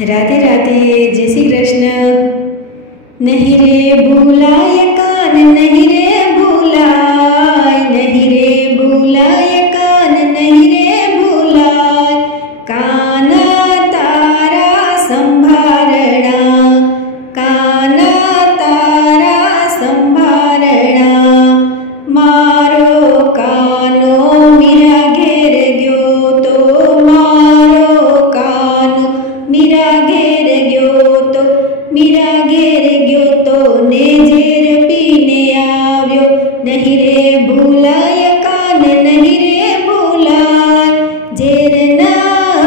राधे राधे, जय श्री कृष्ण। नहीं रे भूलाय कान, नहीं रे भूलाय, नहीं रे भूलाय कान, नहीं रे भूलाय। काना तारा संभारणा, काना तारा संभारणा। मारो कानो मीरा घेर गयो तो, मारो कानो मीरा घेर गयो तो, मीरा घेर गयो तो ने झेर पीने आव्यो। नहीं रे भूलाय कान, नहीं रे भूलाय, झेर ना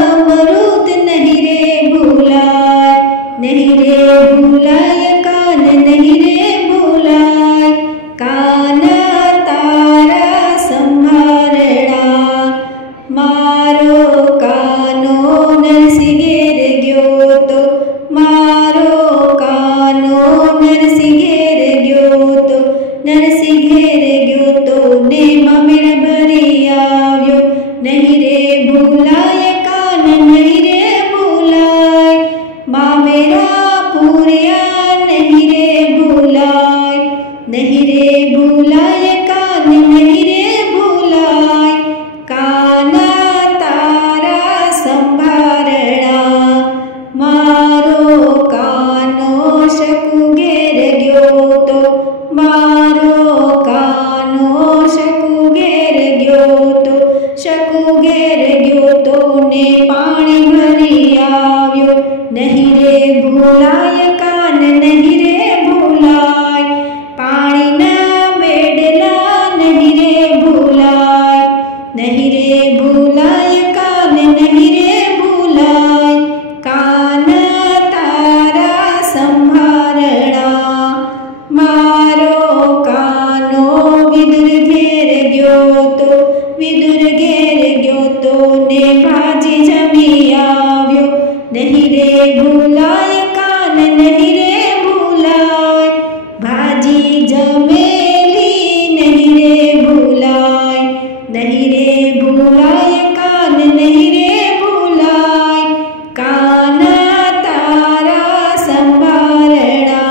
अमृत नहीं रे भूलाय। नहीं रे भूलाय कान, नहीं रे भूलाय। काना तारा संभारणा, मारो कानो नरसी घेर गयो तो, मारो कानो नरसी घेर गयो तो, नरसी घेर गयो तो ने मामेण भरी आव्यो। नहीं रे भूलाय कान, नहीं रे भूलाय, मामेरा पूर्या नहीं रे भूलाय। नहीं रे भूलाय कान, नहीं रे भूलाय। काना तारा संभारणा, मारो कानो शकु घेर गयो तो, मारो कानो शकु घेर गयो तो, शकु घेर गयो तो ने पाणी भरी आव्यो। नहीं रे भूलाय कान, नहीं रे भूलाय, पाणी ना बेडला नहीं रे भूलाय। नहीं रे भूलाय कान, नहीं रे भूलाय। काना तारा संभारणा, मारो कानो विदुर घेर गयो तो, विदुर घेर गयो तो ने भाजी जमी आव्यो। नहीं रे भूलाय कान, नहीं रे भूलाय, भाजी जमेली नहीं रे भूलाय। नहीं रे भूलाय कान, नहीं रे भूलाय। काना तारा संभारणा,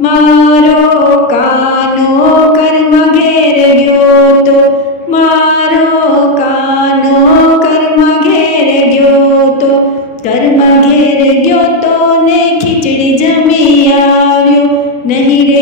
मारो कानो कर्म घेर गयो तो, मारो कानो कर्म घेर गयो तो, कर्म घेर गयो तो ने खिचड़ी जमी आव्यो। नहीं रे